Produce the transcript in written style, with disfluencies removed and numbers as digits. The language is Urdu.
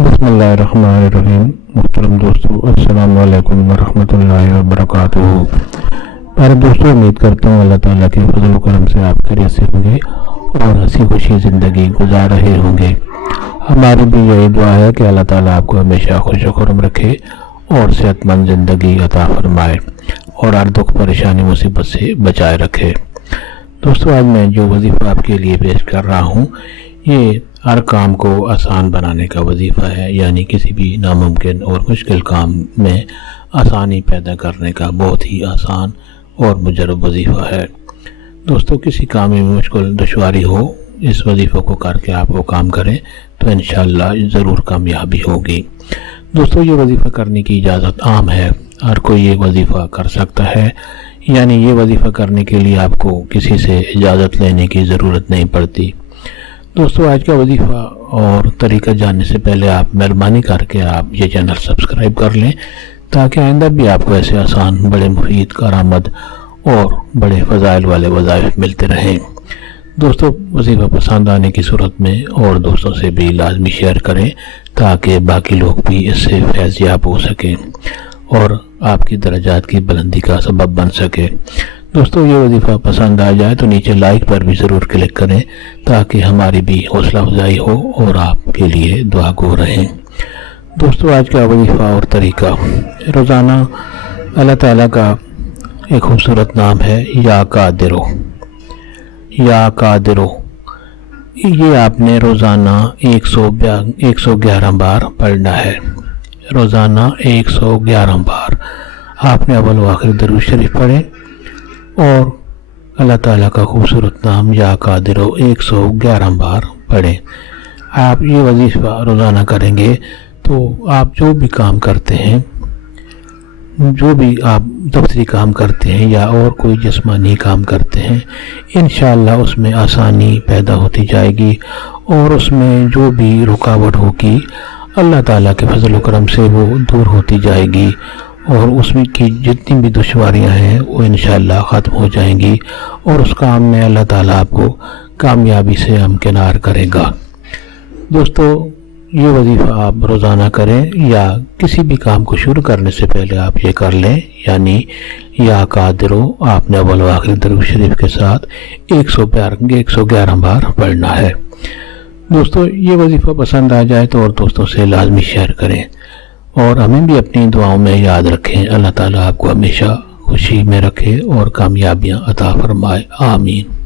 بسم اللہ الرحمن الرحیم۔ محترم دوستو، السلام علیکم ورحمۃ اللہ وبرکاتہ۔ پیارے دوستو، امید کرتا ہوں اللہ تعالیٰ کے فضل و کرم سے آپ خیریت سے ہوں گے اور ہنسی خوشی زندگی گزار رہے ہوں گے۔ ہماری بھی یہی دعا ہے کہ اللہ تعالیٰ آپ کو ہمیشہ خوش و خرم رکھے اور صحت مند زندگی عطا فرمائے اور ہر دکھ پریشانی مصیبت سے بچائے رکھے۔ دوستو، آج میں جو وظیفہ آپ کے لیے پیش کر رہا ہوں یہ ہر کام کو آسان بنانے کا وظیفہ ہے، یعنی کسی بھی ناممکن اور مشکل کام میں آسانی پیدا کرنے کا بہت ہی آسان اور مجرب وظیفہ ہے۔ دوستو، کسی کام میں مشکل دشواری ہو، اس وظیفہ کو کر کے آپ وہ کام کریں تو انشاءاللہ ضرور کامیابی ہوگی۔ دوستو، یہ وظیفہ کرنے کی اجازت عام ہے، ہر کوئی یہ وظیفہ کر سکتا ہے، یعنی یہ وظیفہ کرنے کے لیے آپ کو کسی سے اجازت لینے کی ضرورت نہیں پڑتی۔ دوستو، آج کا وظیفہ اور طریقہ جاننے سے پہلے آپ مہربانی کر کے آپ یہ چینل سبسکرائب کر لیں تاکہ آئندہ بھی آپ کو ایسے آسان، بڑے مفید، کارآمد اور بڑے فضائل والے وظائف ملتے رہیں۔ دوستو، وظیفہ پسند آنے کی صورت میں اور دوستوں سے بھی لازمی شیئر کریں تاکہ باقی لوگ بھی اس سے فیض یاب ہو سکیں اور آپ کی درجات کی بلندی کا سبب بن سکے۔ دوستو، یہ وظیفہ پسند آ جائے تو نیچے لائک پر بھی ضرور کلک کریں تاکہ ہماری بھی حوصلہ افزائی ہو اور آپ کے لیے دعا گو رہیں۔ دوستو، آج کا وظیفہ اور طریقہ، روزانہ اللہ تعالیٰ کا ایک خوبصورت نام ہے یا قادرو۔ یا قادرو، یہ آپ نے روزانہ 111 بار پڑھنا ہے۔ روزانہ 111 بار آپ نے اول و آخر درود شریف پڑھیں اور اللہ تعالیٰ کا خوبصورت نام یا قادرو 111 بار پڑھیں۔ آپ یہ وظیفہ روزانہ کریں گے تو آپ جو بھی کام کرتے ہیں، جو بھی آپ دفتری کام کرتے ہیں یا اور کوئی جسمانی کام کرتے ہیں، انشاءاللہ اس میں آسانی پیدا ہوتی جائے گی اور اس میں جو بھی رکاوٹ ہوگی اللہ تعالیٰ کے فضل و کرم سے وہ دور ہوتی جائے گی اور اس میں کی جتنی بھی دشواریاں ہیں وہ انشاءاللہ ختم ہو جائیں گی اور اس کام میں اللہ تعالیٰ آپ کو کامیابی سے ہمکنار کرے گا۔ دوستو، یہ وظیفہ آپ روزانہ کریں یا کسی بھی کام کو شروع کرنے سے پہلے آپ یہ کر لیں، یعنی یا قادرو آپ نے اول و آخر درود شریف کے ساتھ 111 بار پڑھنا ہے۔ دوستو، یہ وظیفہ پسند آ جائے تو اور دوستوں سے لازمی شیئر کریں اور ہمیں بھی اپنی دعاؤں میں یاد رکھیں۔ اللہ تعالیٰ آپ کو ہمیشہ خوشی میں رکھے اور کامیابیاں عطا فرمائے، آمین۔